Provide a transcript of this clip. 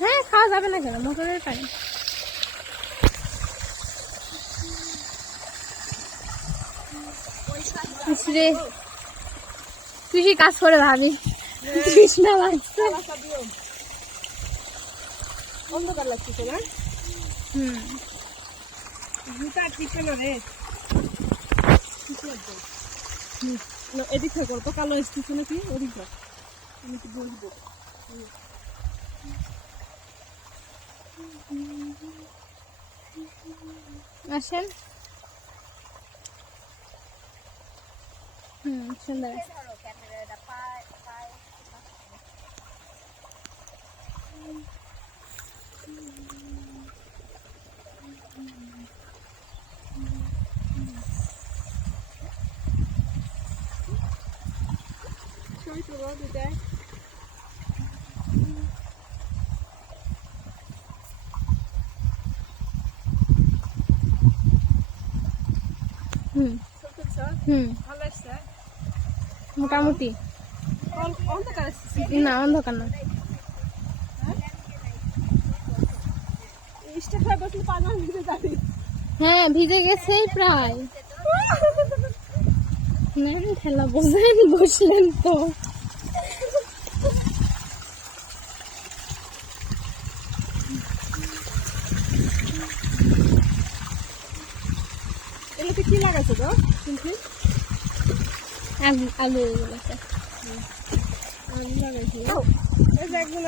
হ্যাঁ, খাওয়া যাবে না কেন, মোটরের পানি। কৃষি কাজ করে ভাবি তৃষ্ণা লাগছে। অন্ধকার লাগছে না? জুতা টিকবে না রে। এদিক থেকে তো কালো এসতেছে নাকি ওদিক আমি কি বলবো। আসেন। সুন্দর। মোটামুটি না, অন্ধকার না। হ্যাঁ, ভিজে গেছে প্রায়। ঠেলা বসেন, বসলেন তো। এগুলোতে কি লাগাইছো গো? আলু লাগাইছি। এই যে একজন